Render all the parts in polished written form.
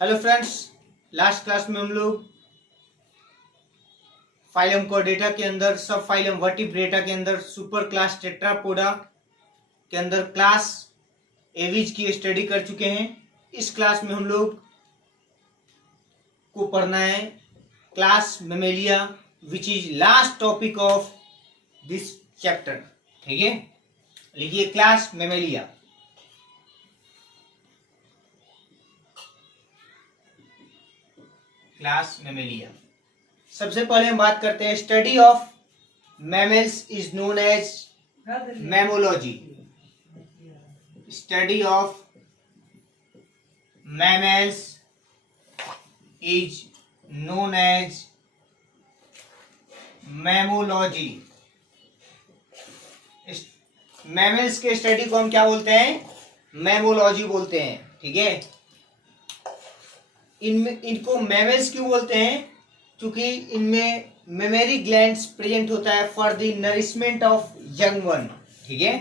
Hello friends, last class में हम लोग फाइलम कॉर्डेटा के अंदर सब फाइलम वर्टिब्रेटा के अंदर सुपर क्लास टेट्रापोडा के अंदर क्लास एविज की स्टडी कर चुके हैं। इस क्लास में हम लोग को पढ़ना है class Mammalia which is last topic of this chapter. ठीक है, लिखिए क्लास मेमेलिया। Class Mammalia. सबसे पहले हम बात करते हैं study of mammals is known as mammalogy. Study of mammals is known as mammalogy. Mammals के स्टडी को हम क्या बोलते हैं? मैमोलॉजी बोलते हैं। ठीक है, इनको मैमल्स क्यों बोलते हैं? क्योंकि इनमें मेमोरी ग्लैंड्स प्रेजेंट होता है for the nourishment of young one. ठीक है,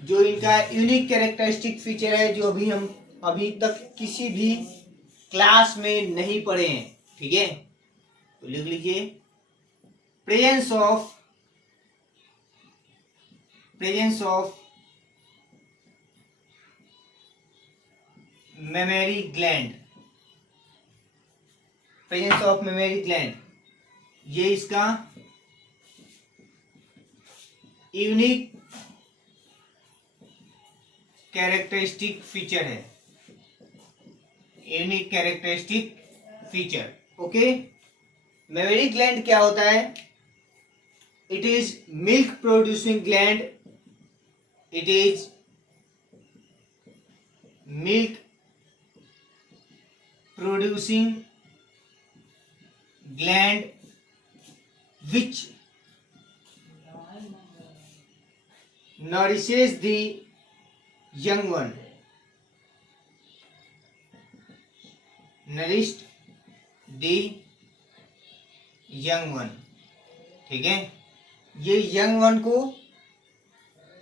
जो इनका यूनिक कैरेक्टरिस्टिक फीचर है जो हम अभी तक किसी भी क्लास में नहीं पढ़े हैं। ठीक है, तो लिख लीजिए presence of memory gland. Presence of memory gland, ये इसका यूनिक कैरेक्टरिस्टिक फीचर है। Unique characteristic feature. Okay, memory gland क्या होता है? It is milk producing gland. It is milk producing gland which nourishes the young one. Nourished the young one. ठीक है, ये young one को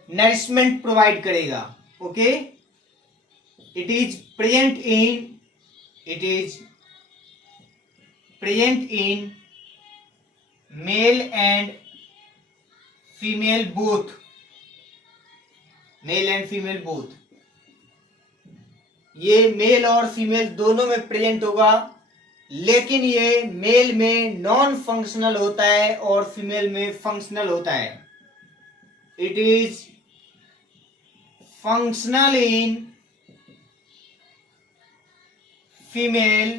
नरिशमेंट प्रोवाइड करेगा। Okay, it is present in male and female both. ये mail और female दोनों में present होगा, लेकिन ये मेल में नॉन फंक्शनल होता है और फीमेल में फंक्शनल होता है। It is functional in female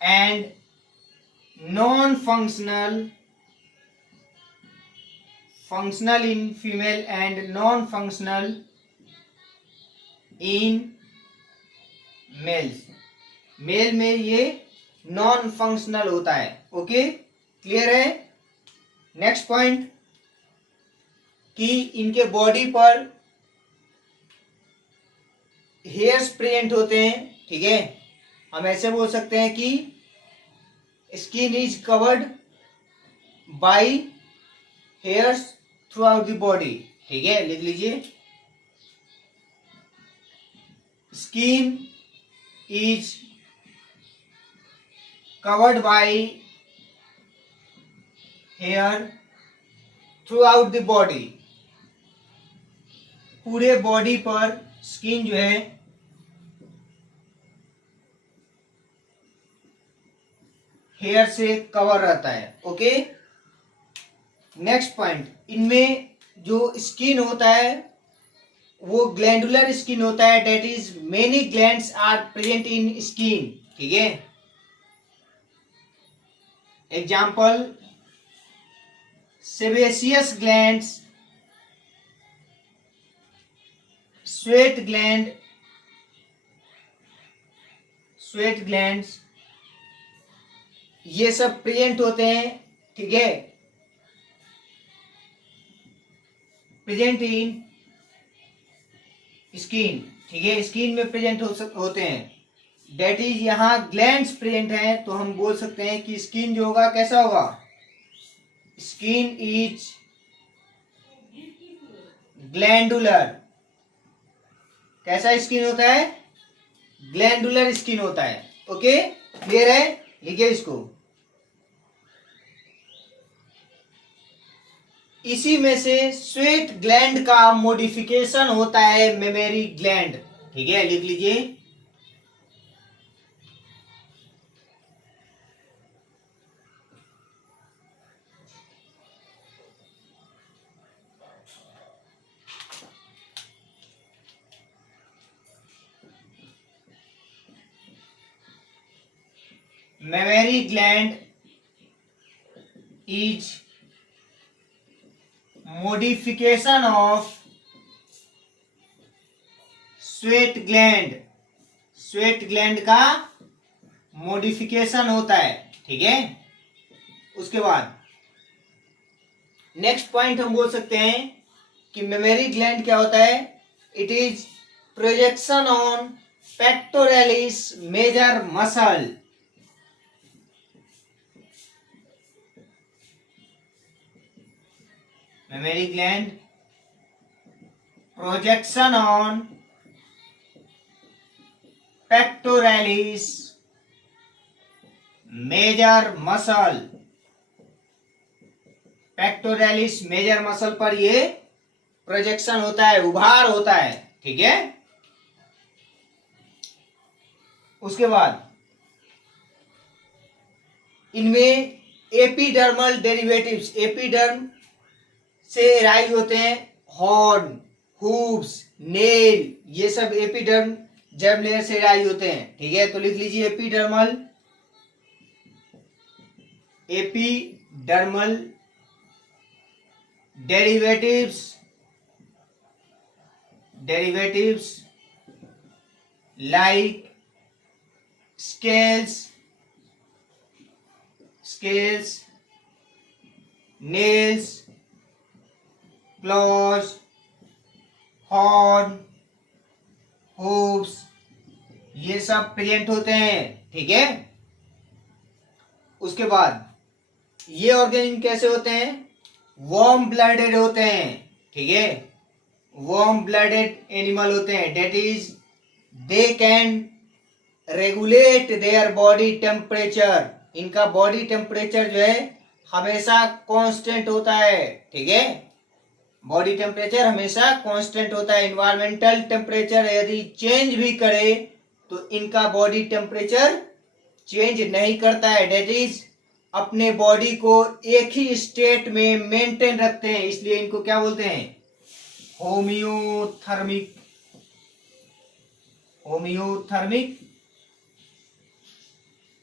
and non-functional in female and non-functional in males. Male में ये नॉन फंक्शनल होता है। ओके, क्लियर है? नेक्स्ट पॉइंट कि इनके बॉडी पर हेयर्स प्रेजेंट होते हैं। ठीक है, हम ऐसे बोल सकते हैं कि skin is covered by hairs throughout the body. ठीक है, लिख लीजिए skin is covered by hair throughout the body. पूरे बॉडी पर स्किन जो है हेयर से कवर रहता है। ओके, नेक्स्ट पॉइंट, इनमें जो स्किन होता है वो ग्लैंडुलर स्किन होता है। That is many glands are present in skin. ठीक है, example sebaceous glands, sweat glands, ये सब प्रेजेंट होते हैं। ठीक है, प्रेजेंट इन स्किन। ठीक है, स्किन में प्रेजेंट होते हैं। डेट इज यहाँ ग्लैंड्स प्रेजेंट हैं, तो हम बोल सकते हैं कि स्किन जो होगा कैसा होगा? Skin is glandular. कैसा स्किन होता है? ग्लैंडुलर स्किन होता है। ओके, क्लियर है? लिखिए इसको। इसी में से स्वेट ग्लैंड का मॉडिफिकेशन होता है मेमोरी ग्लैंड। ठीक है, लिख लीजिए। Memory gland is modification of sweat gland. Sweat gland का मॉडिफिकेशन होता है। ठीक है, उसके बाद नेक्स्ट पॉइंट हम बोल सकते हैं कि मेमोरी ग्लैंड क्या होता है। It is projection on pectoralis major muscle. Mammary gland projection on pectoralis major muscle। Pectoralis major muscle पर ये प्रोजेक्शन होता है, उभार होता है। ठीक है, उसके बाद इनमें एपिडर्मल डेरिवेटिव्स, एपिडर्म से राइज होते हैं हॉर्न, हूव्स, नेल, ये सब एपिडर्म जर्म लेयर से राइज होते हैं। ठीक है, तो लिख लीजिए epidermal derivatives like scales, nails, clause, horn, hooves, ये सब प्रेजेंट होते हैं। ठीक है, उसके बाद ये ऑर्गेनिज्म कैसे होते हैं? वार्म ब्लडेड होते हैं। ठीक है, वार्म ब्लडेड एनिमल होते हैं। That is they can regulate their body temperature. इनका बॉडी टेम्परेचर जो है हमेशा कांस्टेंट होता है। ठीक है, बॉडी टेम्परेचर हमेशा कांस्टेंट होता है। इन्वायरमेंटल टेम्परेचर यदि चेंज भी करे तो इनका बॉडी टेम्परेचर चेंज नहीं करता है। डेट इज अपने बॉडी को एक ही स्टेट में मेंटेन रखते हैं, इसलिए इनको क्या बोलते हैं? होम्योथर्मिक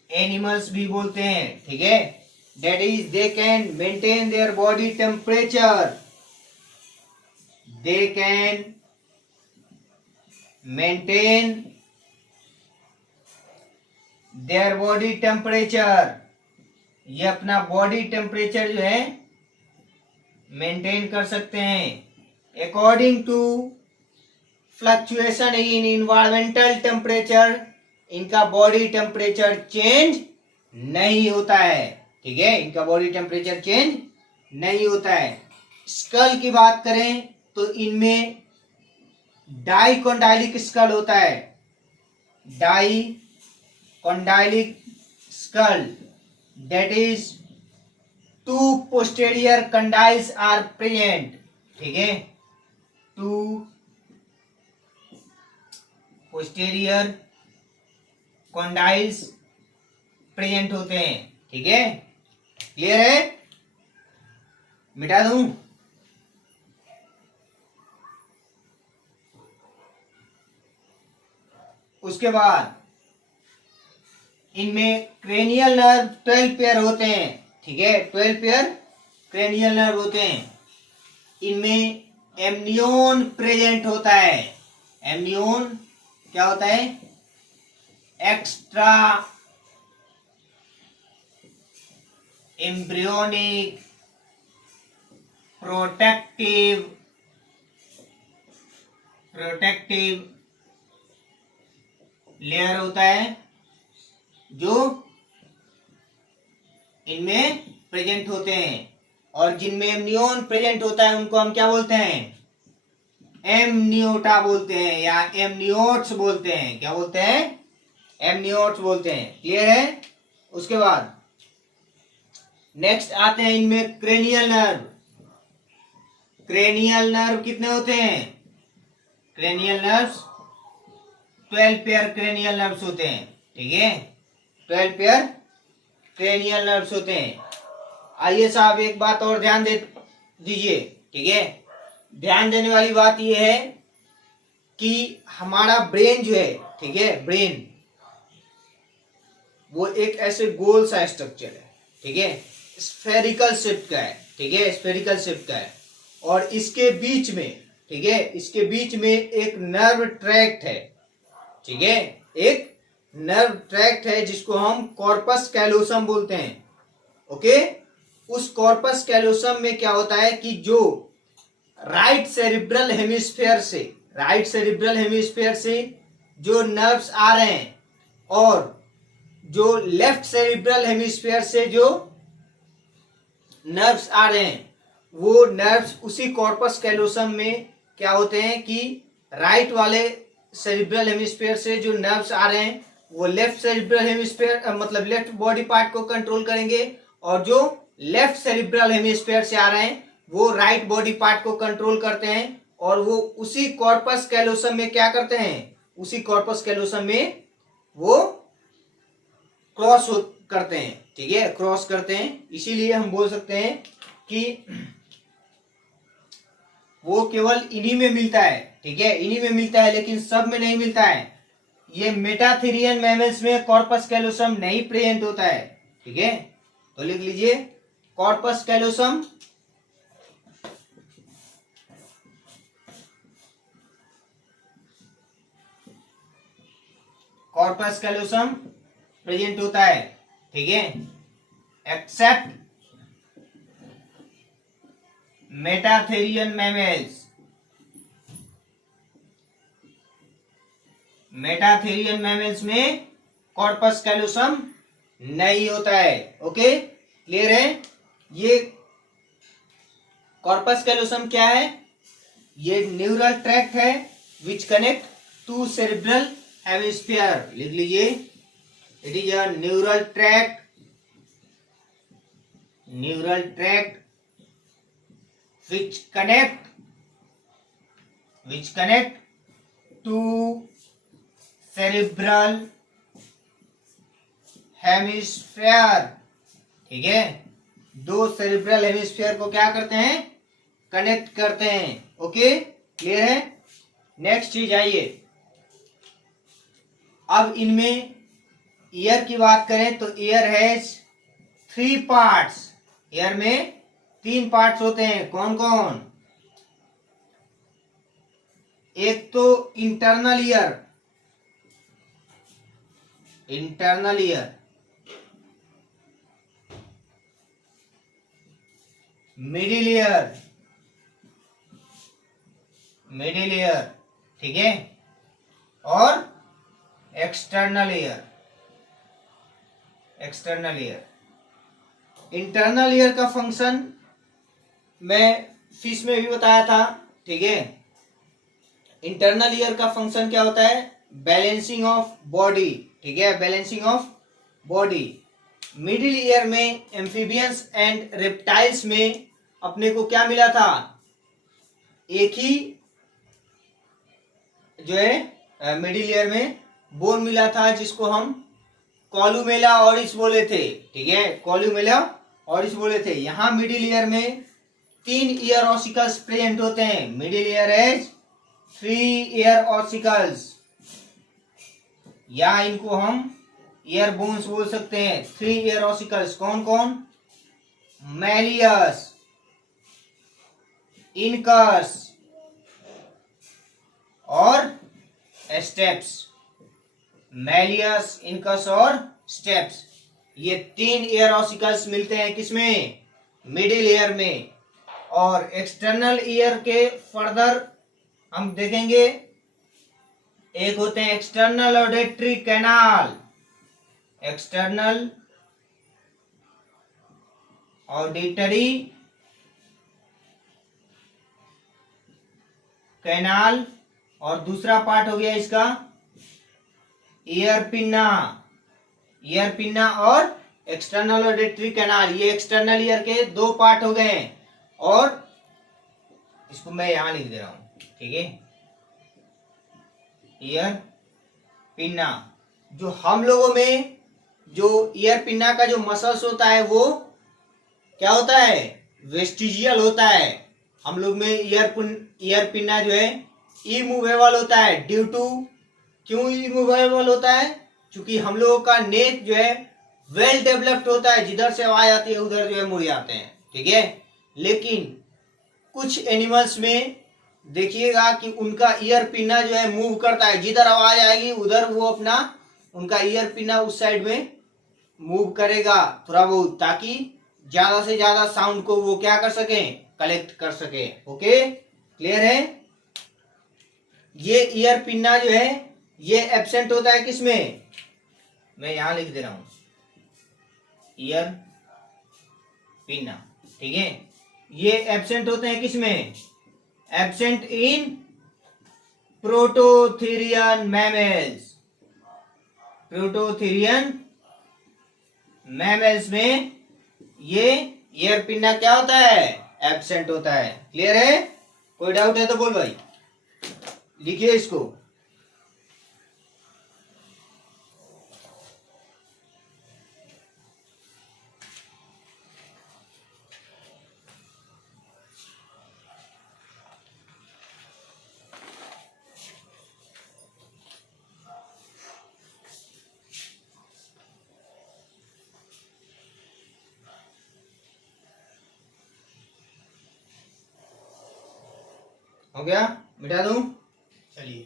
एनिमल्स भी बोलते हैं। ठीक है, that is they can maintain their body temperature, they can maintain their body temperature। ये अपना बॉडी टेम्परेचर जो है मेंटेन कर सकते हैं according to fluctuation in environmental temperature. इनका बॉडी टेम्परेचर चेंज नहीं होता है। ठीक है, इनका बॉडी टेम्परेचर चेंज नहीं होता है। स्कल की बात करें तो इनमें डाइकोंडाइलिक स्कल होता है। Dicondylic skull, that is two posterior condyles are present. ठीक है, टू पोस्टेरियर कंडाइल्स प्रेजेंट होते हैं। ठीक है, क्लियर है? मिटा दूं? उसके बाद इनमें क्रेनियल नर्व 12 पेयर होते हैं। ठीक है, 12 पेयर क्रेनियल नर्व होते हैं। इनमें एमनियोन प्रेजेंट होता है। एमनियोन क्या होता है? एक्स्ट्रा एम्ब्रियोनिक प्रोटेक्टिव लेयर होता है जो इनमें प्रेजेंट होते हैं। और जिनमें एमनियोन प्रेजेंट होता है उनको हम क्या बोलते हैं? एमनियोटा बोलते हैं या एमनियोट्स बोलते हैं। क्या बोलते हैं? एमनियोट्स बोलते हैं। क्लियर है? उसके बाद नेक्स्ट आते हैं इनमें क्रेनियल नर्व। क्रेनियल नर्व कितने होते हैं? Cranial nerves 12 pair cranial nerves होते हैं। ठीक है, 12 पेयर क्रेनियल नर्व्स होते हैं। आइए साहब एक बात और ध्यान दे दीजिए। ठीक है, ध्यान देने वाली बात यह है कि हमारा ब्रेन जो है, ठीक है, ब्रेन वो एक ऐसे गोल सा स्ट्रक्चर है। ठीक है, स्फेरिकल शेप का है। ठीक है, स्फेरिकल शेप का है और इसके बीच में, ठीक है, इसके बीच में एक नर्व ट्रैक्ट है। ठीक है, एक नर्व ट्रैक्ट है जिसको हम कॉर्पस कैलोसम बोलते हैं। ओके, उस कॉर्पस कैलोसम में क्या होता है कि जो राइट सेरिब्रल हेमिस्फीयर से जो नर्व्स आ रहे हैं और जो लेफ्ट सेरिब्रल हेमिस्फीयर से जो नर्व्स आ रहे हैं, वो नर्व्स उसी कॉर्पस कैलोसम में क्या होते हैं कि राइट वाले सेरिब्रल हेमिस्फीयर से जो नर्व्स आ रहे हैं वो लेफ्ट सेरिब्रल हेमिस्फीयर मतलब लेफ्ट बॉडी पार्ट को कंट्रोल करेंगे और जो लेफ्ट सेरिब्रल हेमिस्फीयर से आ रहे हैं वो राइट बॉडी पार्ट को कंट्रोल करते हैं और वो उसी कॉर्पस कैलोसम में क्या करते हैं? उसी कॉर्पस कैलोसम में वो क्रॉस करते हैं। ठीक है, क्रॉस करते हैं। इसीलिए हम बोल सकते हैं कि वो केवल इन्हीं में मिलता है। ठीक है, इन्हीं में मिलता है, लेकिन सब में नहीं मिलता है। ये मेटाथेरियन मैमल्स में कॉर्पस कैलोसम नहीं प्रेजेंट होता है। ठीक है, तो लिख लीजिए कॉर्पस कैलोसम प्रेजेंट होता है। ठीक है, एक्सेप्ट मेटाथेरियन मैमल्स। मेटाथेरियन मैमल्स में कॉर्पस कैलोसम नहीं होता है। ओके, क्लियर है? ये कॉर्पस कैलोसम क्या है? ये न्यूरल ट्रैक्ट है which connect to cerebral hemisphere. लिख लीजिए, it is a neural tract which connect to cerebral hemisphere। ठीक है, दो सेरिब्रल हेमिस्फीयर को क्या करते हैं? कनेक्ट करते हैं। ओके, क्लियर है? नेक्स्ट चीज आइए, अब इनमें ईयर की बात करें तो ईयर हैज 3 पार्ट्स। ईयर में 3 पार्ट्स होते हैं। कौन कौन? एक तो इंटरनल ईयर, मिडिल ईयर, ठीक है, और एक्सटर्नल ईयर। इंटरनल ईयर का फंक्शन मैं फिश में भी बताया था। ठीक है, इंटरनल ईयर का फंक्शन क्या होता है? Balancing of body. ठीक है, balancing of body. Middle ear में एम्फीबियंस एंड रेप्टाइल्स में अपने को क्या मिला था? एक ही जो है मिडिल ईयर में बोन मिला था जिसको हम कॉलुमेला ऑरिस बोले थे। ठीक है, कॉलुमेला ऑरिस बोले थे। यहां मिडिल ईयर में 3 ईयर ऑसिकल्स प्रेजेंट होते हैं। Middle ear as 3 ear ossicles, या इनको हम ईयर बोन्स बोल सकते हैं। 3 ईयर ऑसिकल्स कौन कौन? मैलियस, इनकस और स्टेप्स। मैलियस, इनकस और स्टेप्स, ये 3 ईयर ऑसिकल्स मिलते हैं किसमें? मिडिल ईयर में। और एक्सटर्नल ईयर के फर्दर हम देखेंगे, एक होते हैं external auditory canal. External auditory canal, और दूसरा पार्ट हो गया इसका ईयर पिन्ना। ईयर पिन्ना और एक्सटर्नल ऑडिटरी कैनाल, ये एक्सटर्नल ईयर के दो पार्ट हो गए हैं। और इसको मैं यहां लिख दे रहा हूं, ठीक है। ईयर पिन्ना, जो हम लोगों में जो ईयर पिन्ना का जो मसल्स होता है वो क्या होता है, वेस्टिजियल होता है। हम लोग में ईयर पिन्ना जो है इमूवेबल होता है। ड्यू टू, क्यों इमूवेबल होता है, क्योंकि हम लोगों का नेक जो है वेल डेवलप्ड होता है, जिधर से आवाज आती है उधर जो है मुड़ जाते हैं, ठीक है। लेकिन कुछ एनिमल्स में देखिएगा कि उनका ईयर पिन्ना जो है मूव करता है, जिधर आवाज आएगी उधर वो अपना उनका ईयर पिन्ना उस साइड में मूव करेगा थोड़ा बहुत, ताकि ज्यादा से ज्यादा साउंड को वो क्या कर सके, कलेक्ट कर सके। ओके, क्लियर है। ये ईयर पिन्ना जो है ये एब्सेंट होता है किसमें, मैं यहां लिख दे रहा हूं ईयर पिन्ना, ठीक है। ये एब्सेंट होते हैं किसमें, absent in prototherian mammals. Prototherian mammals में ये ईयर पिन्ना क्या होता है, एब्सेंट होता है। क्लियर है, कोई डाउट है तो बोल भाई, लिखिए इसको। हो गया, मिटा दूं, चलिए।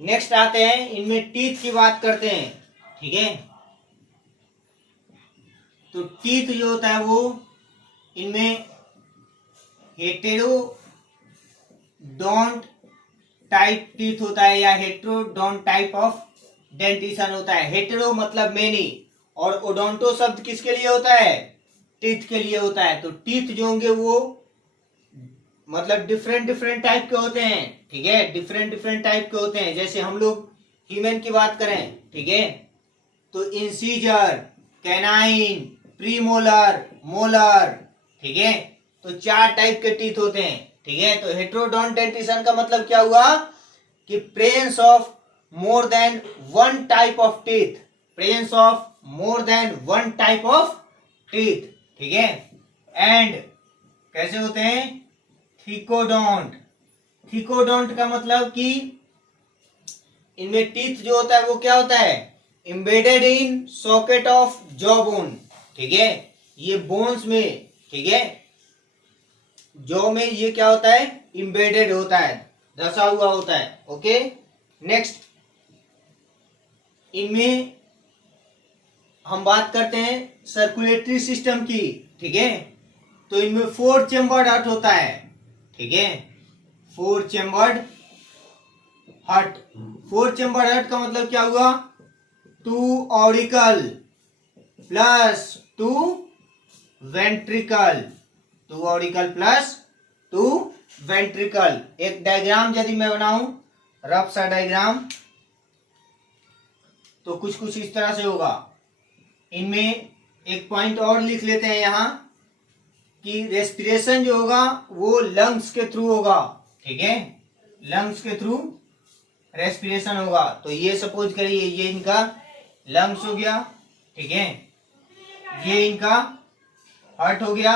नेक्स्ट आते हैं, इनमें टीथ की बात करते हैं, ठीक है। तो टीथ जो होता है वो इनमें हेटेरोडोंट टाइप टीथ होता है या हेटेरोडोंट टाइप ऑफ डेंटिशन होता है। हेटेरो मतलब मेनी, और ओडोंटो शब्द किसके लिए होता है, टीथ के लिए होता है। तो टीथ जो होंगे वो मतलब डिफरेंट डिफरेंट टाइप के होते हैं, ठीक है। डिफरेंट डिफरेंट टाइप के होते हैं। जैसे हम लोग ह्यूमन की बात करें, ठीक है, तो इंसीजर, कैनाइन, प्रीमोलर, मोलर, ठीक है। तो चार टाइप के टीथ होते हैं, ठीक है। तो हेटेरोडोंट डेंटिशन का मतलब क्या हुआ कि presence of more than one type of teeth, presence of more than one type of teeth, ठीक है। एंड कैसे होते हैं, थिकोडोंट। थिकोडोंट का मतलब कि इनमें टीथ जो होता है वो क्या होता है, embedded in socket of jaw bone, ठीक है। ये बोन्स में, ठीक है, जॉ में ये क्या होता है, एम्बेडेड होता है, धसा हुआ होता है। ओके, नेक्स्ट इनमें हम बात करते हैं सर्कुलेटरी सिस्टम की, ठीक है। तो इनमें 4 चेम्बर्ड हार्ट होता है, ठीक है। 4 चेम्बर्ड हार्ट। 4 चेम्बर्ड हार्ट का मतलब क्या हुआ, 2 auricle plus 2 ventricle, 2 auricle plus 2 ventricle. एक डायग्राम यदि मैं बनाऊं, रफ सा डायग्राम, तो कुछ कुछ इस तरह से होगा। इनमें एक पॉइंट और लिख लेते हैं यहां कि रेस्पिरेशन जो होगा वो लंग्स के थ्रू होगा, ठीक है। लंग्स के थ्रू रेस्पिरेशन होगा। तो ये सपोज करिए ये इनका लंग्स हो गया, ठीक है। ये इनका हार्ट हो गया।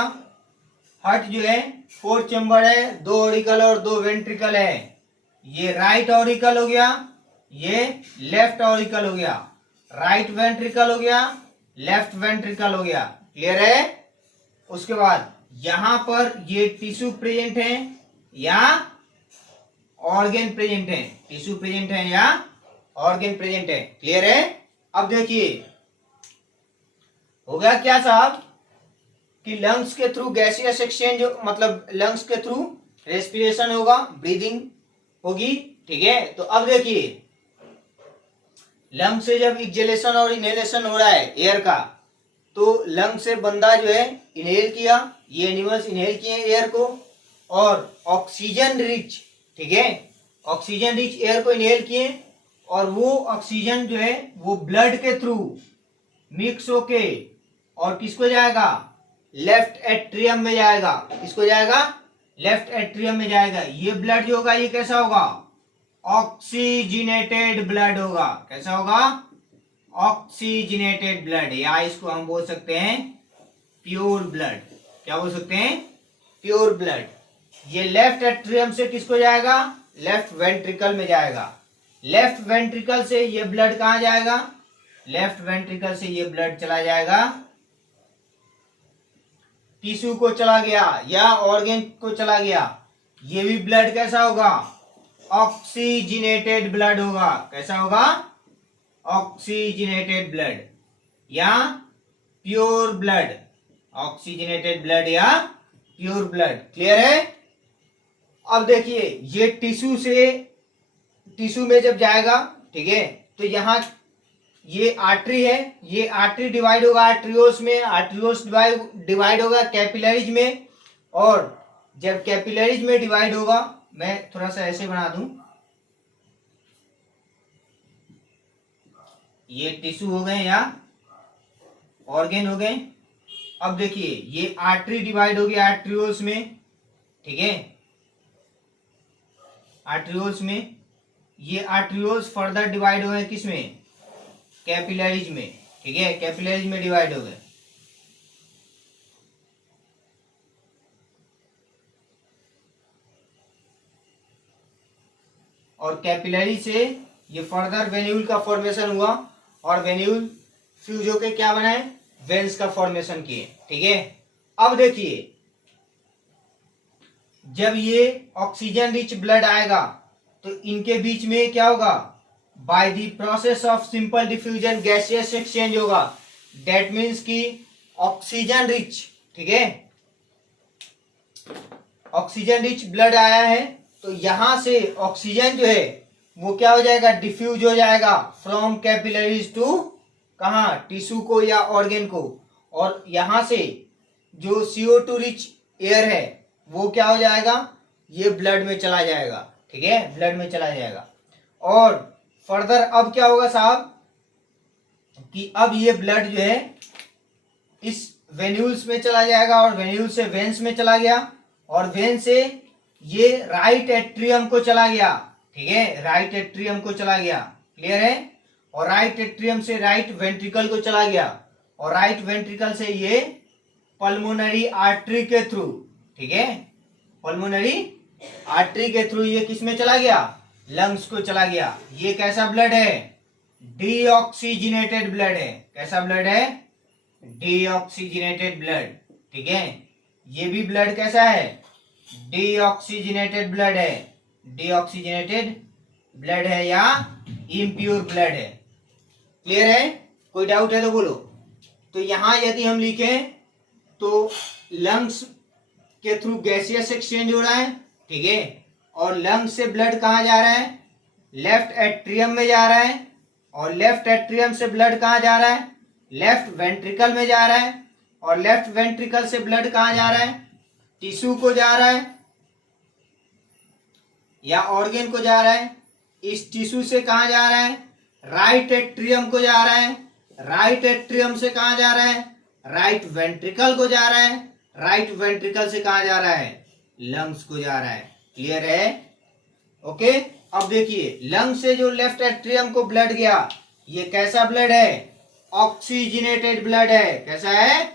हार्ट जो है 4 चेम्बर है, 2 ऑरिकल और 2 वेंट्रिकल है। ये राइट ऑरिकल हो गया, ये लेफ्ट ऑरिकल हो गया। राइट वेंट्रिकल हो गया, लेफ्ट वेंट्रिकल हो गया। क्लियर है। उसके बाद यहां पर ये टिश्यू प्रेजेंट है, या ऑर्गेन प्रेजेंट है, टिश्यू प्रेजेंट है या ऑर्गेन प्रेजेंट है। क्लियर है? अब देखिए हो गया क्या साहब कि लंग्स के थ्रू गैसियस एक्सचेंज, मतलब लंग्स के थ्रू रेस्पिरेशन होगा, ब्रीदिंग होगी। ठीक है, तो अब देखिए लंग से जब एक्जेलेशन और इनहेलेशन हो रहा है एयर का, तो लंग से बंदा जो है इनहेल किया, ये एनिमल्स इनहेल किए एयर को, और ऑक्सीजन रिच, ठीक है, ऑक्सीजन रिच एयर को इनहेल किए, और वो ऑक्सीजन जो है वो ब्लड के थ्रू मिक्स होके और किसको जाएगा, लेफ्ट एट्रियम में जाएगा। किसको जाएगा, लेफ्ट एट्रियम में जाएगा। ये ब्लड जो होगा ये कैसा होगा, ऑक्सीजनेटेड ब्लड होगा। कैसा होगा, ऑक्सीजनेटेड ब्लड, या इसको हम बोल सकते हैं प्योर ब्लड। क्या बोल सकते हैं, प्योर ब्लड। ये लेफ्ट एट्रियम से किसको जाएगा, लेफ्ट वेंट्रिकल में जाएगा। लेफ्ट वेंट्रिकल से ये ब्लड कहां जाएगा, लेफ्ट वेंट्रिकल से ये ब्लड चला जाएगा टिश्यू को चला गया या ऑर्गेन को चला गया। ये भी ब्लड कैसा होगा, ऑक्सीजनेटेड ब्लड होगा। कैसा होगा, ऑक्सीजनेटेड ब्लड या प्योर ब्लड, ऑक्सीजनेटेड ब्लड या प्योर ब्लड। क्लियर है? अब देखिए ये टिश्यू में जब जाएगा, ठीक है, तो यहां ये आर्टरी है, ये आर्टरी डिवाइड होगा आर्ट्रियोस में, आर्ट्रियोस डिवाइड होगा कैपिलरीज में, और जब कैपिलरीज में डिवाइड होगा, मैं थोड़ा सा ऐसे बना दूं, ये टिश्यू हो गए या ऑर्गेन हो गए। अब देखिए ये आर्टरी डिवाइड होगी आर्ट्रियोस में, ठीक है, आर्ट्रियोस में, ये आर्ट्रियोस फर्दर डिवाइड हो गए किसमें, कैपिलरीज में। ठीक है, कैपिलरीज में डिवाइड हो गए। और कैपिलरी से ये फर्दर वेन्यूल का फॉर्मेशन हुआ, और वेन्यूल फ्यूज होके क्या बनाए, वेन्स का फॉर्मेशन किए। ठीक है, अब देखिए जब ये ऑक्सीजन रिच ब्लड आएगा तो इनके बीच में क्या होगा, by the process of simple diffusion gaseous exchange होगा। डेट मीन्स कि ऑक्सीजन रिच, ठीक है, ऑक्सीजन रिच ब्लड आया है, तो यहां से ऑक्सीजन जो है वो क्या हो जाएगा, डिफ्यूज हो जाएगा फ्रॉम कैपिलरीज टू कहां, टिश्यू को या ऑर्गेन को, और यहां से जो CO2 रिच एयर है वो क्या हो जाएगा, ये ब्लड में चला जाएगा। ठीक है, ब्लड में चला जाएगा। और फर्दर अब क्या होगा साहब कि अब ये ब्लड जो है इस वेन्यूल्स में चला जाएगा, और वेन्यूल से वेन्स में चला गया, और वेन से ये राइट एट्रियम को चला गया। ठीक है, राइट एट्रियम को चला गया। क्लियर है? और राइट एट्रियम से राइट वेंट्रिकल को चला गया, और राइट वेंट्रिकल से ये पल्मोनरी आर्टरी के थ्रू, ठीक है, पल्मोनरी आर्टरी के थ्रू ये किस में चला गया, लंग्स को चला गया। ये कैसा ब्लड है, डीऑक्सीजनेटेड ब्लड है। कैसा ब्लड है, डीऑक्सीजनेटेड ब्लड। ठीक है, ये भी ब्लड कैसा है, डीऑक्सीजनेटेड ब्लड है। डीऑक्सीजनेटेड ब्लड है या इम्प्योर ब्लड है। क्लियर है? कोई डाउट है तो बोलो। तो यहां यदि हम लिखें तो लंग्स के थ्रू गैसियस एक्सचेंज हो रहा है, ठीक है, और लंग्स से ब्लड कहां जा रहा है, लेफ्ट एट्रियम में जा रहा है, और लेफ्ट एट्रियम से ब्लड कहां जा रहा है, लेफ्ट वेंट्रिकल में जा रहा है, और लेफ्ट वेंट्रिकल से ब्लड कहां जा रहा है, टिश्यू को जा रहा है या ऑर्गेन को जा रहा है। इस टिश्यू से कहां जा रहा है, राइट एट्रियम को जा रहा है। राइट एट्रियम से कहां जा रहा है, राइट वेंट्रिकल को जा रहा है। राइट वेंट्रिकल से कहां जा रहा है, लंग्स को जा रहा है। क्लियर है? ओके, अब देखिए लंग से जो लेफ्ट एट्रियम को ब्लड गया, ये कैसा ब्लड है, ऑक्सीजनेटेड ब्लड है। कैसा है,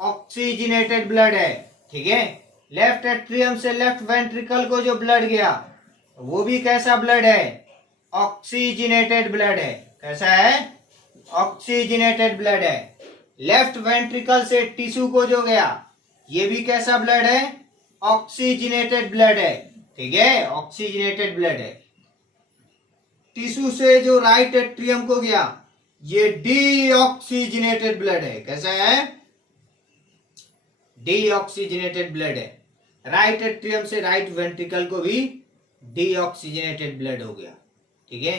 ऑक्सीजनेटेड ब्लड है। ठीक है, लेफ्ट एट्रियम से लेफ्ट वेंट्रिकल को जो ब्लड गया वो भी कैसा ब्लड है, ऑक्सीजनेटेड ब्लड है। कैसा है, ऑक्सीजनेटेड ब्लड है। लेफ्ट वेंट्रिकल से टिश्यू को जो गया ये भी कैसा ब्लड है, ऑक्सीजनेटेड ब्लड है। ठीक है, ऑक्सीजनेटेड ब्लड है। टिश्यू से जो राइट एट्रियम को गया ये डीऑक्सीजनेटेड ब्लड है। कैसा है? डीऑक्सीजनेटेड ब्लड है। राइट एट्रियम से राइट वेंट्रिकल को भी डीऑक्सीजनेटेड ब्लड हो गया। ठीक है,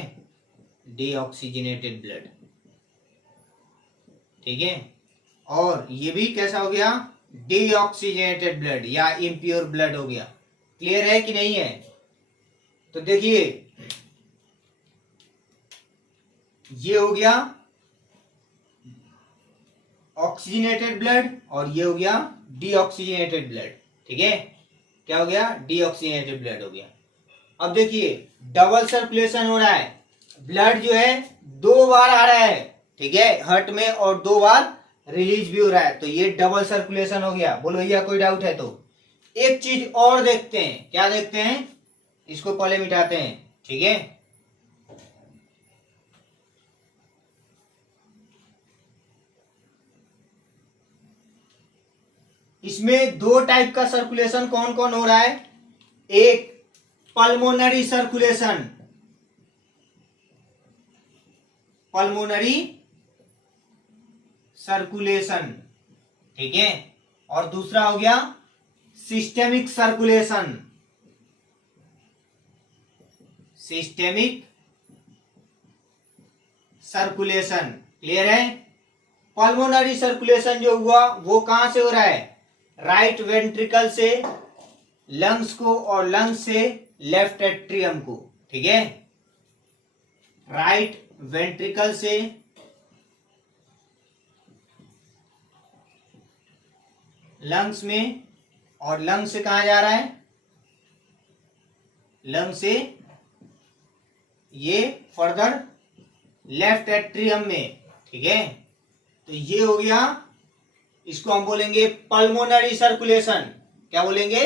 डीऑक्सीजनेटेड ब्लड। ठीक है, और ये भी कैसा हो गया? डीऑक्सीजनेटेड ब्लड या इम्प्योर ब्लड हो गया। क्लियर है कि नहीं है? तो देखिए ये हो गया ऑक्सीजनेटेड ब्लड और ये हो गया डीऑक्सीजनेटेड ब्लड। ठीक है, क्या हो गया? डीऑक्सीजनेटेड ब्लड हो गया। अब देखिए डबल सर्कुलेशन हो रहा है। ब्लड जो है 2 बार आ रहा है, ठीक है, हार्ट में, और 2 बार रिलीज भी हो रहा है, तो ये डबल सर्कुलेशन हो गया। बोलो भैया कोई डाउट है तो? एक चीज और देखते हैं। क्या देखते हैं? इसको पहले मिटाते हैं। ठीक है, इसमें 2 टाइप का सर्कुलेशन कौन कौन हो रहा है? एक पल्मोनरी सर्कुलेशन, पल्मोनरी सर्कुलेशन, ठीक है, और दूसरा हो गया systemic circulation. Systemic circulation. Clear है? पल्मोनरी सर्कुलेशन जो हुआ वो कहां से हो रहा है? राइट वेंट्रिकल से लंग्स को और लंग्स से लेफ्ट एट्रियम को। ठीक है, राइट वेंट्रिकल से लंग्स में, और लंग्स से कहां जा रहा है? लंग्स से ये फर्दर लेफ्ट एट्रियम में। ठीक है, तो ये हो गया, इसको हम बोलेंगे पल्मोनरी सर्कुलेशन। क्या बोलेंगे?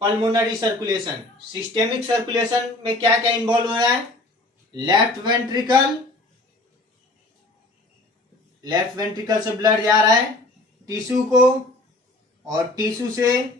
Pulmonary circulation. सिस्टेमिक सर्कुलेशन में क्या क्या इन्वॉल्व हो रहा है? लेफ्ट वेंट्रिकल, लेफ्ट वेंट्रिकल से ब्लड जा रहा है टिश्यू को, और टिश्यू से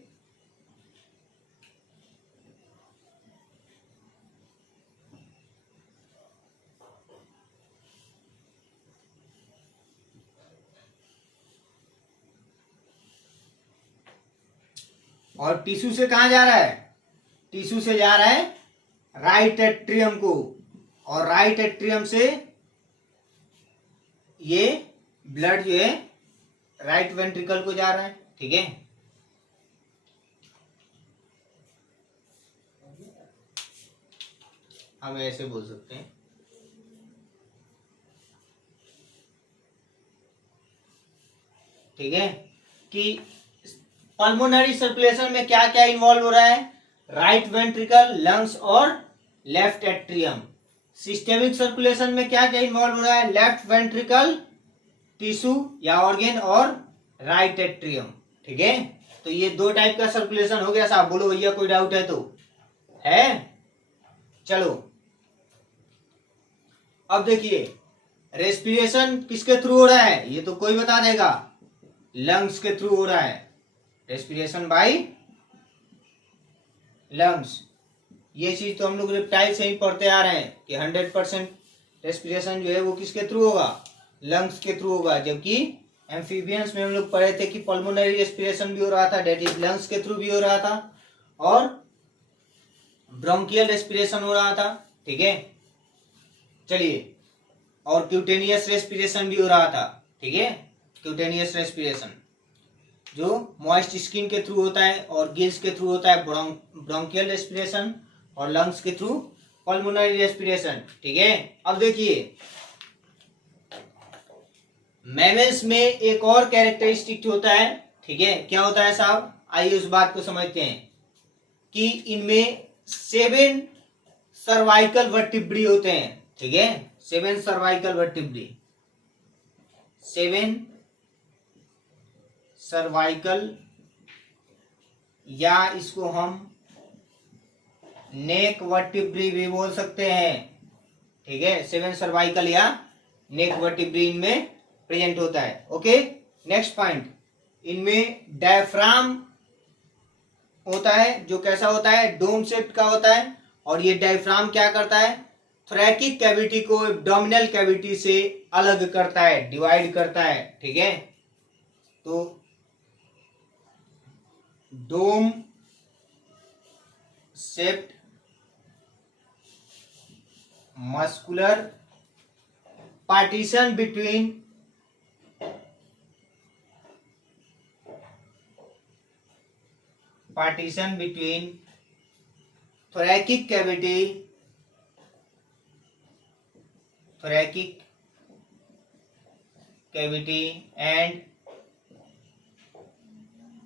टिश्यू से कहां जा रहा है? टिश्यू से जा रहा है राइट एट्रियम को, और राइट एट्रियम से ये ब्लड जो है राइट वेंट्रिकल को जा रहा है। ठीक है, हम ऐसे बोल सकते हैं। ठीक है, कि पल्मोनरी सर्कुलेशन में क्या क्या इन्वॉल्व हो रहा है? राइट वेंट्रिकल, लंग्स और लेफ्ट एट्रियम। सिस्टेमिक सर्कुलेशन में क्या क्या इन्वॉल्व हो रहा है? लेफ्ट वेंट्रिकल, टिश्यू या ऑर्गेन और राइट एट्रियम। ठीक है, तो ये 2 टाइप का सर्कुलेशन हो गया साहब। बोलो भैया कोई डाउट है तो? है? चलो अब देखिए रेस्पिरेशन किसके थ्रू हो रहा है? ये तो कोई बता देगा। लंग्स के थ्रू हो रहा है। Respiration by lungs. ये चीज तो हम लोग रेप्टाइल से ही पढ़ते आ रहे हैं कि 100% रेस्पिरेशन जो है वो किसके थ्रू होगा? लंग्स के थ्रू होगा। जबकि एम्फीबियंस में हम लोग पढ़े थे कि पल्मोनरी रेस्पिरेशन भी हो रहा था, डेट इज लंग्स के थ्रू भी हो रहा था, और ब्रोंकियल रेस्पिरेशन हो रहा था। ठीक है, चलिए, और क्यूटेनियस रेस्पिरेशन भी हो रहा था। ठीक है, क्यूटेनियस रेस्पिरेशन जो मॉइस्ट स्किन के थ्रू होता है और गिल्स के थ्रू होता है ब्रोंकियल रेस्पिरेशन, और लंग्स के थ्रू पल्मोनरी रेस्पिरेशन। ठीक है, अब देखिए मैमल्स में एक और कैरेक्टरिस्टिक होता है। ठीक है, क्या होता है साहब? आइए उस बात को समझते हैं कि इनमें 7 सर्वाइकल वर्टिब्री होते हैं। ठीक है, 7 सर्वाइकल वर्टिब्री, 7 सर्वाइकल, या इसको हम नेक वर्टिब्री भी बोल सकते हैं। ठीक है, 7 सर्वाइकल या नेक वर्टिब्री इनमें प्रेजेंट होता है। ओके, नेक्स्ट पॉइंट, इनमें डायफ्राम होता है जो कैसा होता है, डोम शेप का होता है। और ये डायफ्राम क्या करता है, थोरैकिक कैविटी को एब्डोमिनल कैविटी से अलग करता है, डिवाइड करता है। ठीक है, तो dome shaped muscular partition between thoracic cavity and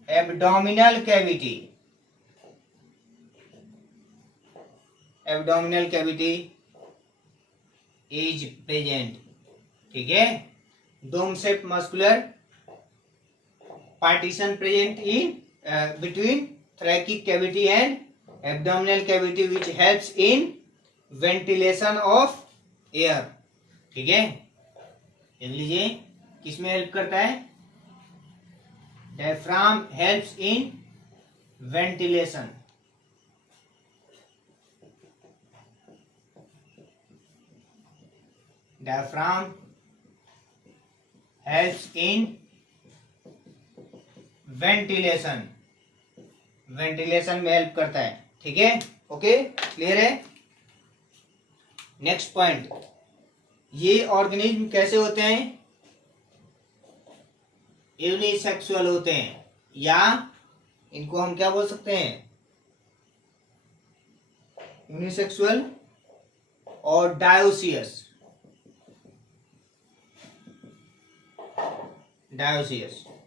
abdominal cavity is present। ठीक है, dome shape muscular partition present in between thoracic cavity and abdominal cavity which helps in ventilation of air। ठीक है, देख लीजिए किसमें हेल्प करता है, diaphragm helps in ventilation. Diaphragm helps in ventilation में हेल्प करता है। ठीक है, ओके, क्लियर है। नेक्स्ट पॉइंट, ये ऑर्गेनिज्म कैसे होते हैं, यूनिसेक्सुअल होते हैं, या इनको हम क्या बोल सकते हैं, यूनिसेक्सुअल और डायोसियस।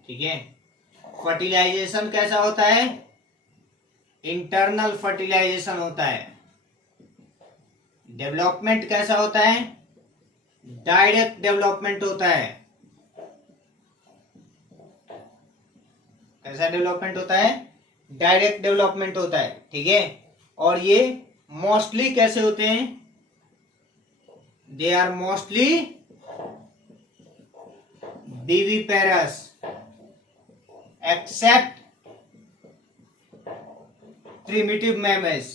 ठीक है, फर्टिलाइजेशन कैसा होता है, इंटरनल फर्टिलाइजेशन होता है। डेवलपमेंट कैसा होता है, डायरेक्ट डेवलपमेंट होता है। कैसा डेवलपमेंट होता है, डायरेक्ट डेवलपमेंट होता है। ठीक है, और ये मोस्टली कैसे होते हैं, they are mostly viviparous except primitive mammals।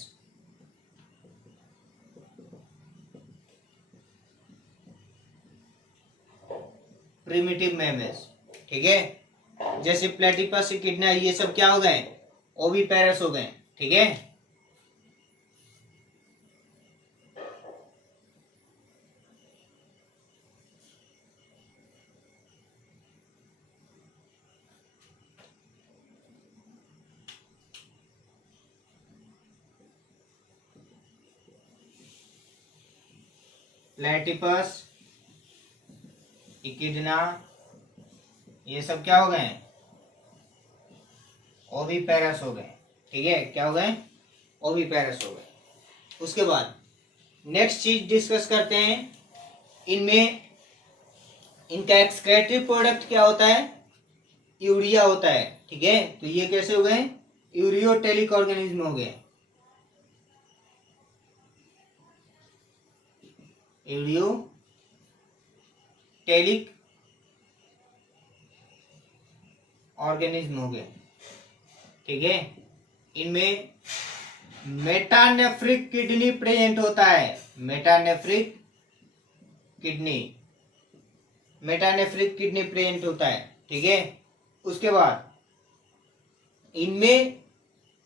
ठीक है, जैसे प्लेटिपस, किडना, ये सब क्या हो गए, ओविपेरस हो गए। ठीक है, प्लेटिपस, इकिडना, ये सब क्या हो गए, ओविपेरस हो गए। ठीक है, क्या हो गए, ओविपेरस हो गए। उसके बाद नेक्स्ट चीज डिस्कस करते हैं, इनमें इनका एक्सक्रेटिव प्रोडक्ट क्या होता है, यूरिया होता है। ठीक है, तो ये कैसे हो गए, यूरियोटेलिक ऑर्गेनिज्म हो गए, यूरियोटेलिक ऑर्गेनिज्म हो गए। ठीक है, इनमें मेटानेफ्रिक किडनी प्रेजेंट होता है, मेटानेफ्रिक किडनी प्रेजेंट होता है। ठीक है, उसके बाद इनमें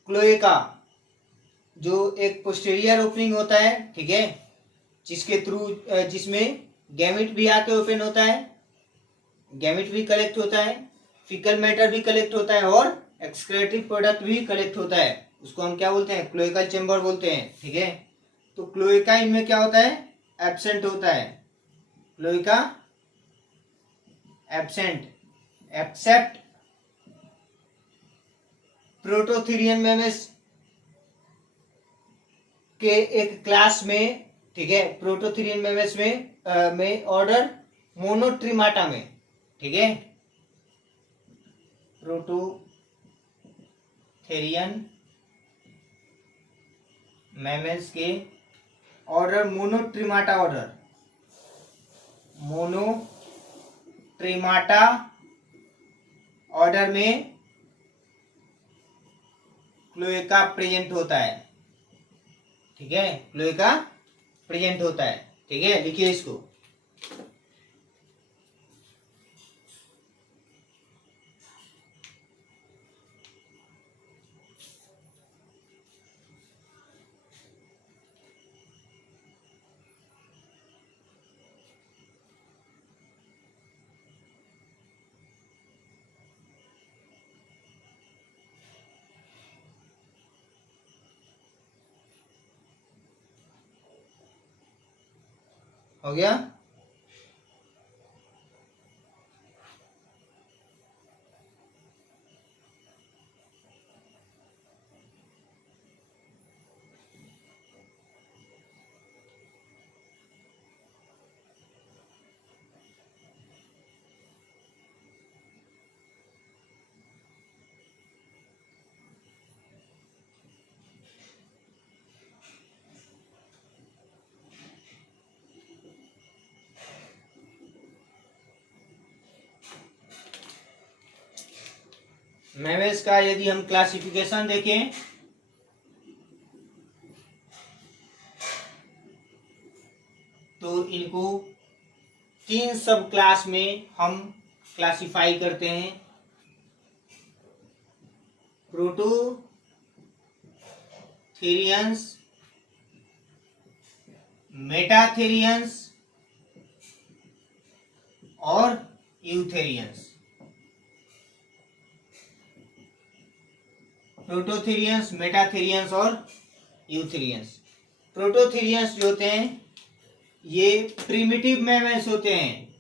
क्लोएका, जो एक पोस्टीरियर ओपनिंग होता है। ठीक है, जिसके थ्रू, जिसमें गैमेट भी आके ओपन होता है, गैमेट भी कलेक्ट होता है, फीकल मैटर भी कलेक्ट होता है, और एक्सक्रेटिव प्रोडक्ट भी कलेक्ट होता है। उसको हम क्या बोलते हैं, क्लोएकल चेंबर बोलते हैं। ठीक है, तो क्लोएका इनमें क्या होता है, एब्सेंट होता है, cloaca absent except prototherian mammals के एक क्लास में। ठीक है, प्रोटोथीरियन मेमेस में ऑर्डर मोनोट्रीमाटा में। ठीक है, प्रोटोथेरियन मैमल्स के ऑर्डर मोनोट्रीमाटा ऑर्डर में क्लोएका प्रेजेंट होता है, ठीक है, क्लोएका प्रेजेंट होता है, ठीक है, लिखिए इसको। हो गया? मैमल्स का यदि हम क्लासिफिकेशन देखें तो इनको 3 सब क्लास में हम क्लासिफाई करते हैं। प्रोटोथेरियंस, मेटाथेरियंस और यूथेरियंस। प्रोटोथेरियंस, मेटाथेरियंस और यूथेरियंस। प्रोटोथेरियंस जो होते हैं ये प्रिमिटिव मैमल्स होते हैं।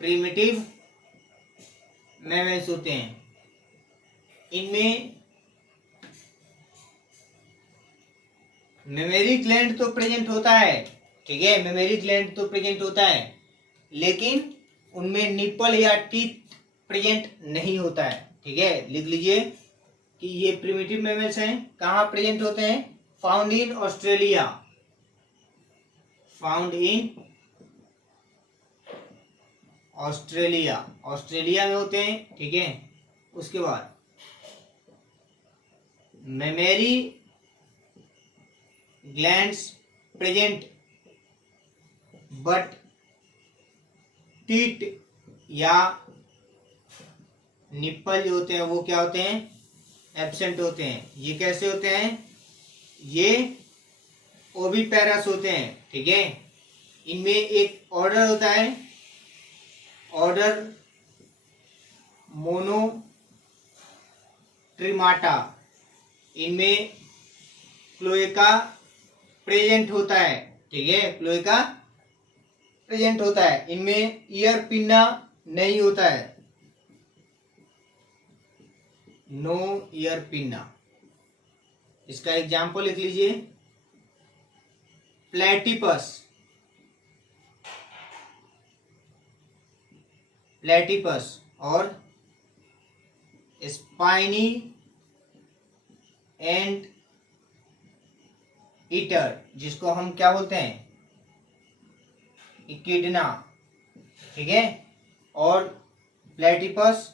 प्रिमिटिव मैमल्स होते हैं। इनमें मेमोरी ग्लैंड तो प्रेजेंट होता है, ठीक है, मेमोरी ग्लैंड तो प्रेजेंट होता है, लेकिन उनमें निपल या टीथ प्रेजेंट नहीं होता है, ठीक है। लिख लीजिए कि ये प्रिमिटिव मैमल्स हैं। कहाँ प्रेजेंट होते हैं? Found in Australia, found in Australia, Australia में होते हैं, ठीक है। उसके बाद mammary glands present but tit या निप्पल जो होते हैं वो क्या होते हैं? एब्सेंट होते हैं। ये कैसे होते हैं? ये ओविपेरस होते हैं, ठीक है। इनमें एक ऑर्डर होता है, ऑर्डर मोनोट्रिमाटा। इनमें क्लोएका प्रेजेंट होता है, ठीक है, क्लोएका प्रेजेंट होता है। इनमें ईयर पिन्ना नहीं होता है, नो ईयर पिन्ना। इसका एग्जाम्पल लिख लीजिए, प्लेटिपस, प्लेटिपस और स्पाइनी एंड ईटर, जिसको हम क्या बोलते हैं? इकिडना, ठीक है। और प्लेटिपस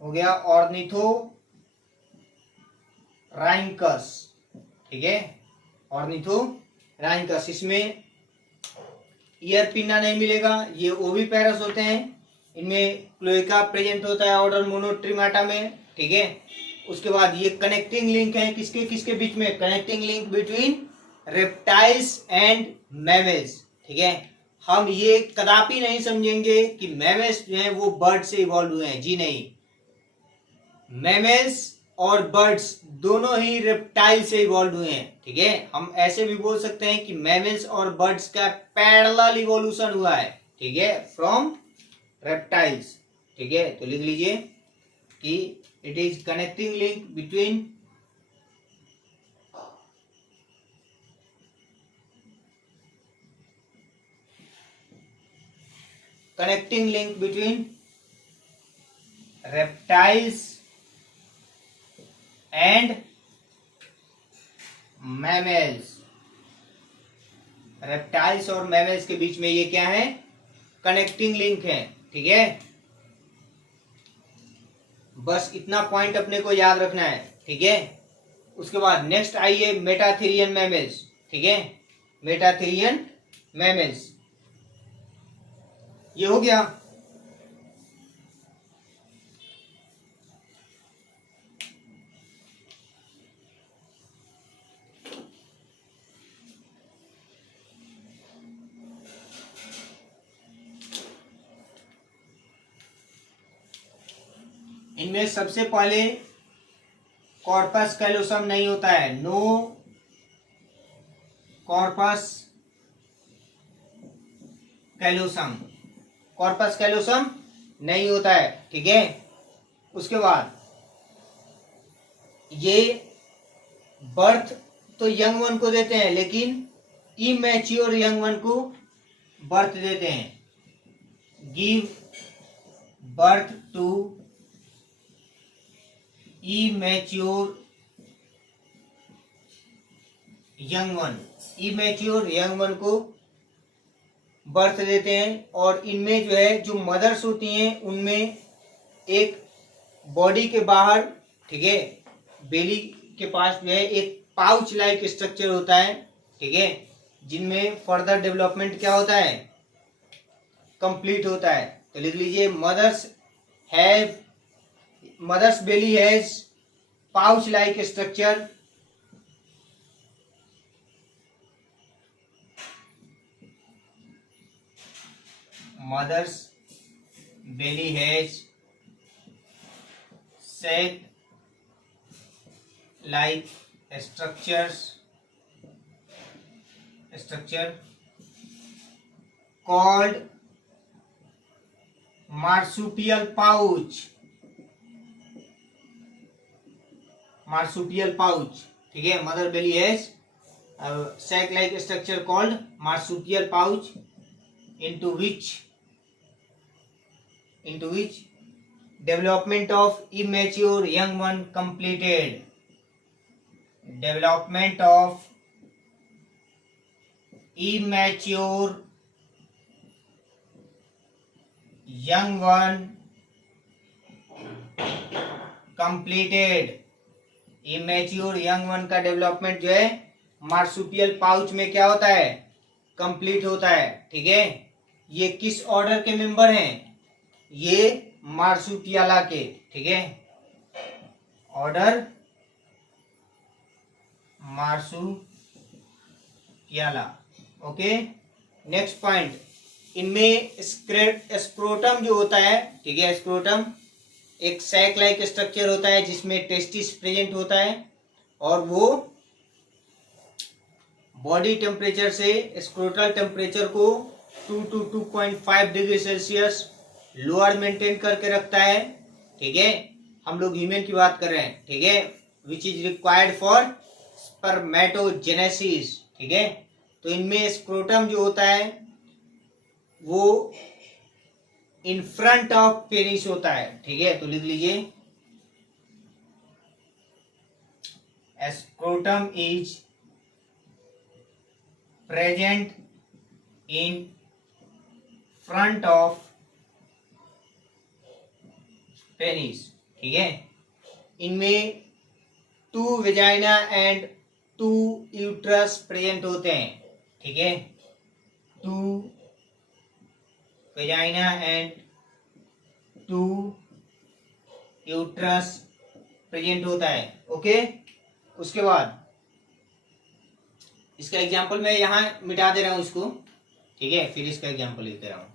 हो गया ऑर्निथोराइंकस, ठीक है, ऑर्निथोराइंकस। इसमें ईयर पिन्ना नहीं मिलेगा, ये ओविपेरस होते हैं। इनमें क्लोएका प्रेजेंट होता है ऑर्डर मोनोट्रिमाटा में, ठीक है। उसके बाद ये कनेक्टिंग लिंक है किसके किसके बीच में? Connecting link between reptiles and mammals, ठीक है। हम ये कदापि नहीं समझेंगे कि मैमल्स जो हैं वो बर्ड से इवॉल्व हुए हैं, जी नहीं। मैमल्स और बर्ड्स दोनों ही रेप्टाइल से इवॉल्व हुए हैं, ठीक है। हम ऐसे भी बोल सकते हैं कि मैमल्स और बर्ड्स का पैरेलल इवोल्यूशन हुआ है, ठीक है, फ्रॉम रेप्टाइल्स, ठीक है। तो लिख लीजिए कि it is connecting link between reptiles and mammals। Reptiles और मैमल्स के बीच में ये क्या है? कनेक्टिंग लिंक है, ठीक है, बस इतना पॉइंट अपने को याद रखना है। ठीक है, उसके बाद नेक्स्ट आइए मेटाथेरियन मैमल्स। ठीक है, मेटाथेरियन मैमल्स ये हो गया। इनमें सबसे पहले कॉर्पस कैलोसम नहीं होता है, no corpus callosum, corpus callosum नहीं होता है। ठीक है, उसके बाद ये बर्थ तो यंग वन को देते हैं, लेकिन इमैच्योर यंग वन को बर्थ देते हैं, give birth to immature young one, immature young one को बर्थ देते हैं। और इनमें जो है जो मदर्स होती हैं उनमें एक बॉडी के बाहर, ठीक है, बेली के पास जो है एक पाउच लाइक स्ट्रक्चर होता है। ठीक है, जिनमें फर्दर डेवलपमेंट क्या होता है, कंप्लीट होता है। तो लिख लीजिए mother's belly has pouch like structure, mother's belly has sac like structure called marsupial pouch, ठीक है, mother belly has sac like structure called marsupial pouch into which development of immature young one completed, development of immature young one completed, immature young one का development जो है marsupial pouch में क्या होता है, complete होता है। ठीक है, ये किस ऑर्डर के मेंबर हैं, ये मार्सुपियला के, ठीक है, ऑर्डर मार्सुपियला। ओके, नेक्स्ट पॉइंट, इनमें स्क्रोटम जो होता है, ठीक है, स्क्रोटम एक सैक लाइक स्ट्रक्चर होता है जिसमें टेस्टिस प्रेजेंट होता है, और वो बॉडी टेम्परेचर से स्क्रोटल टेम्परेचर को 2 to 2.5 degree Celsius lower maintain करके रखता है। ठीक है, हम लोग ह्यूमन की बात कर रहे हैं। ठीक है, which is required for spermatogenesis. ठीक है, तो इनमें स्क्रोटम जो होता है वो इन फ्रंट ऑफ पेनिस होता है। ठीक है, तो लिख लीजिए scrotum is present in front of penis. ठीक है, इनमें 2 वेजाइना एंड 2 यूट्रस प्रेजेंट होते हैं। ठीक है, 2 वेजाइना एंड 2 यूट्रस प्रेजेंट होता है। ओके, उसके बाद इसका एग्जांपल मैं यहां मिटा दे रहा हूं इसको। ठीक है, फिर इसका एग्जांपल लिख दे रहा हूं।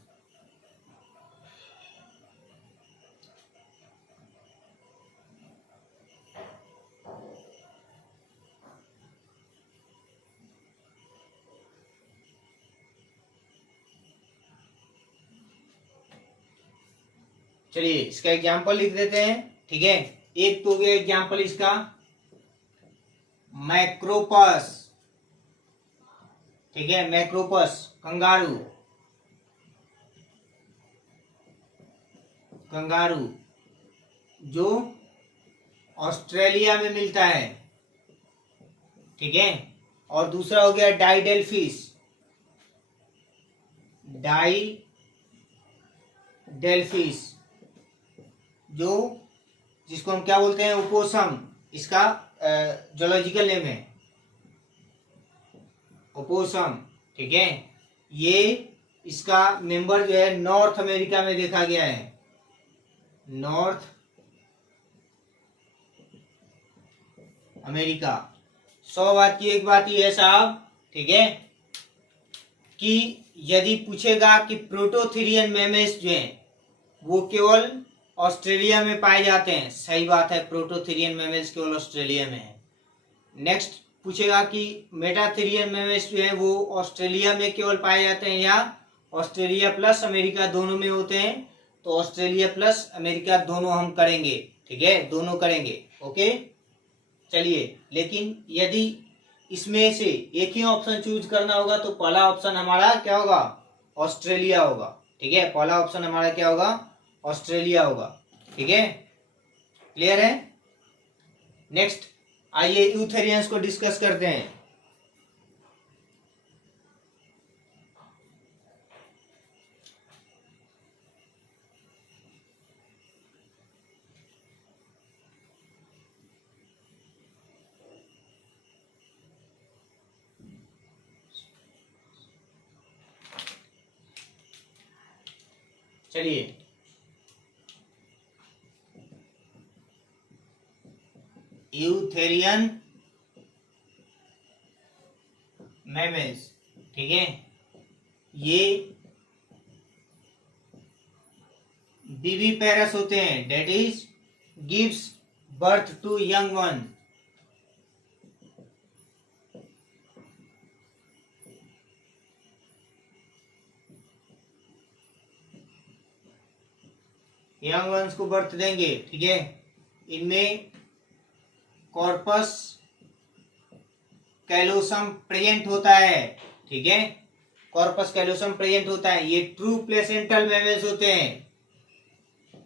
चलिए इसका एग्जाम्पल लिख देते हैं। ठीक है, एक तो गया एग्जाम्पल इसका मैक्रोपस। ठीक है, मैक्रोपस कंगारू, जो ऑस्ट्रेलिया में मिलता है। ठीक है, और दूसरा हो गया डाइडेल्फिश, डेल्फिस, जो जिसको हम क्या बोलते हैं, ओपोसम, इसका जोलॉजिकल नेम है ओपोसम। ठीक है, ये इसका मेंबर जो है नॉर्थ अमेरिका में देखा गया है, नॉर्थ अमेरिका। 100 बात की एक बात ये है साहब, ठीक है, कि यदि पूछेगा कि प्रोटोथेरियन मैमल्स जो हैं वो केवल ऑस्ट्रेलिया में पाए जाते हैं, सही बात है, प्रोटोथेरियन मैमल्स केवल ऑस्ट्रेलिया में है। नेक्स्ट पूछेगा कि मेटाथेरियन मैमल्स जो हैं वो ऑस्ट्रेलिया में केवल पाए जाते हैं या ऑस्ट्रेलिया प्लस अमेरिका दोनों में होते हैं, तो ऑस्ट्रेलिया प्लस अमेरिका दोनों हम करेंगे। ठीक है, दोनों करेंगे। ओके, चलिए, लेकिन यदि इसमें से एक ही ऑप्शन चूज करना होगा तो पहला ऑप्शन हमारा क्या होगा, ऑस्ट्रेलिया होगा। ठीक है, पहला ऑप्शन हमारा क्या होगा, ऑस्ट्रेलिया होगा। ठीक है, क्लियर है। नेक्स्ट आइए यूथेरियंस को डिस्कस करते हैं। चलिए, यूथेरियन मैमल्स, ठीक है, ये बीवीपेरस होते हैं, that is gives birth to young one. Young ones को बर्थ देंगे। ठीक है, इनमें कॉर्पस कैलोसम प्रेजेंट होता है। ठीक है, कॉर्पस कैलोसम प्रेजेंट होता है। ये ट्रू प्लेसेंटल मैमल्स होते हैं,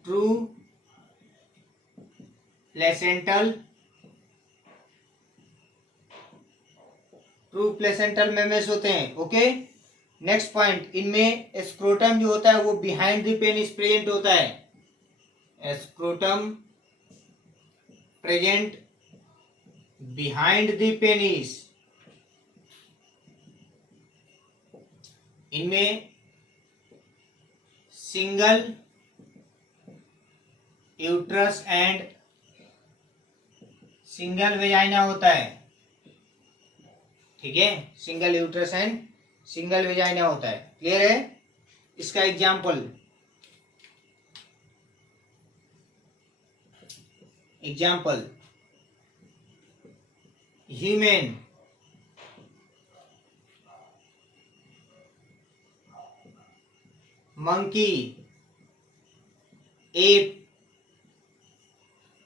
ट्रू प्लेसेंटल मैमल्स होते हैं। ओके, नेक्स्ट पॉइंट, इनमें स्क्रोटम जो होता है वो बिहाइंड द पेनिस प्रेजेंट होता है, scrotum present behind the penis. इनमें single uterus and single vagina होता है। ठीक है, single uterus and single vagina होता है। क्लियर है। इसका एग्जाम्पल ह्यूमन, मंकी, एप।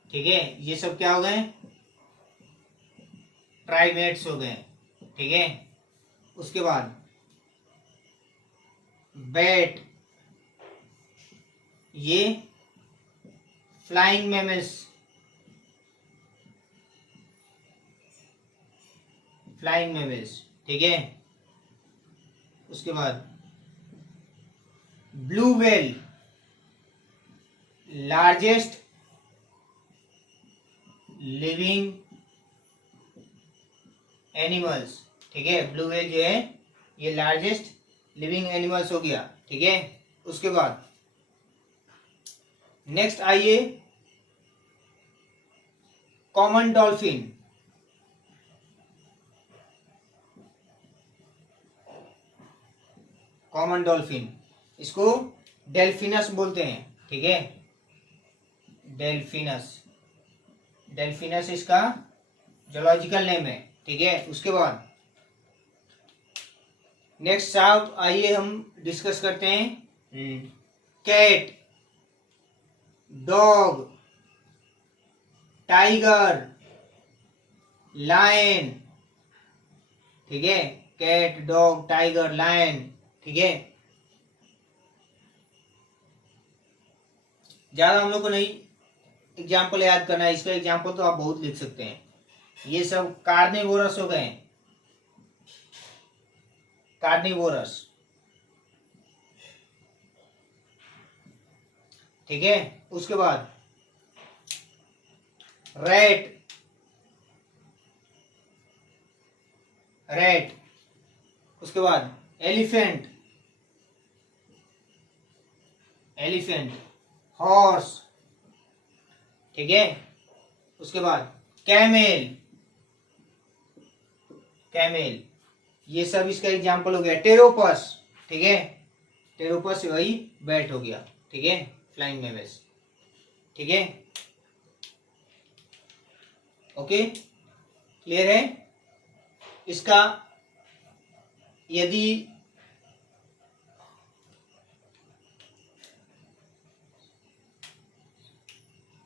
ठीक है, ये सब क्या हो गए, प्राइमेट्स हो गए। ठीक है, उसके बाद बैट, ये फ्लाइंग मैमल्स, ठीक है। उसके बाद blue whale, largest living animals. ठीक है, ब्लू व्हेल जो है ये लार्जेस्ट लिविंग एनिमल्स हो गया। ठीक है, उसके बाद नेक्स्ट आइए कॉमन डॉल्फिन। कॉमन डॉल्फिन, इसको डेल्फिनस बोलते हैं। ठीक है, डेल्फिनस इसका जोलॉजिकल नेम है। ठीक है, उसके बाद नेक्स्ट साहब आइए हम डिस्कस करते हैं कैट, डॉग, टाइगर, लायन। ठीक है, कैट, डॉग, टाइगर, लायन। ठीक है, ज्यादा हम लोग को नहीं एग्जाम्पल याद करना है, इसका एग्जाम्पल तो आप बहुत लिख सकते हैं। ये सब कार्निवोरस हो गए, कार्निवोरस। ठीक है। उसके बाद रैट, रैट। उसके बाद एलिफेंट, एलिफेंट। हॉर्स, ठीक है। उसके बाद कैमेल, कैमेल। ये सब इसका एग्जाम्पल हो गया। टेरोपस, ठीक है, टेरोपस वही बैट हो गया, ठीक है, फ्लाइंग मेमल्स, ठीक है। ओके, क्लियर है। इसका यदि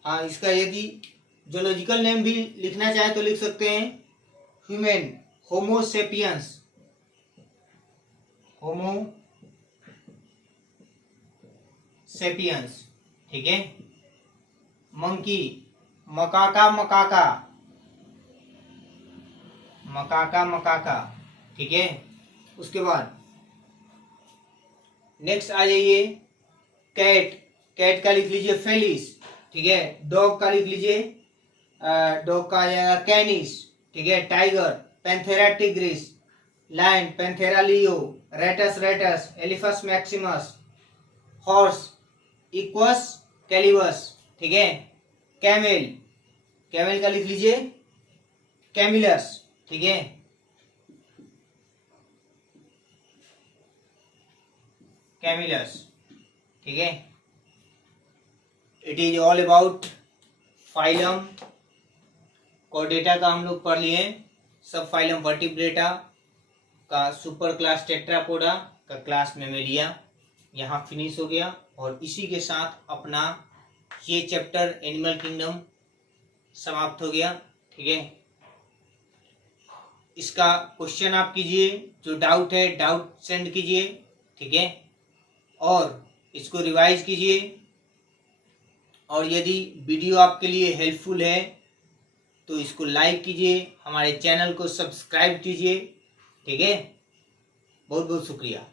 हाँ, इसका यदि जोलॉजिकल नेम भी लिखना चाहे तो लिख सकते हैं। ह्यूमन, होमो सेपियंस, होमो सेपियंस, ठीक है। मंकी, मकाका, मकाका, मकाका, मकाका, ठीक है। उसके बाद नेक्स्ट आ जाइए। कैट, कैट का लिख लीजिए फेलिस, ठीक है। डॉग का लिख लीजिए, डॉग का आ जाएगा कैनिस, ठीक है। Tiger, Panthera tigris. Lion, Panthera leo. Rattus, Rattus. Elephas maximus. Horse, Equus caballus, ठीक है। कैमेल, कैमेल का लिख लीजिए कैमिलस, ठीक है। कैमिलस, ठीक है। It is all about phylum. Chordata का हम लोग पढ़ लिए। सब फाइलम वर्टिब्रेटा का सुपर क्लास टेट्रापोडा का क्लास मेमेलिया यहाँ फिनिश हो गया। और इसी के साथ अपना ये चैप्टर एनिमल किंगडम समाप्त हो गया, ठीक है। इसका क्वेश्चन आप कीजिए, जो डाउट है डाउट सेंड कीजिए, ठीक है। और इसको रिवाइज कीजिए। और यदि वीडियो आपके लिए हेल्पफुल है तो इसको लाइक कीजिए, हमारे चैनल को सब्सक्राइब कीजिए, ठीक है। बहुत बहुत शुक्रिया।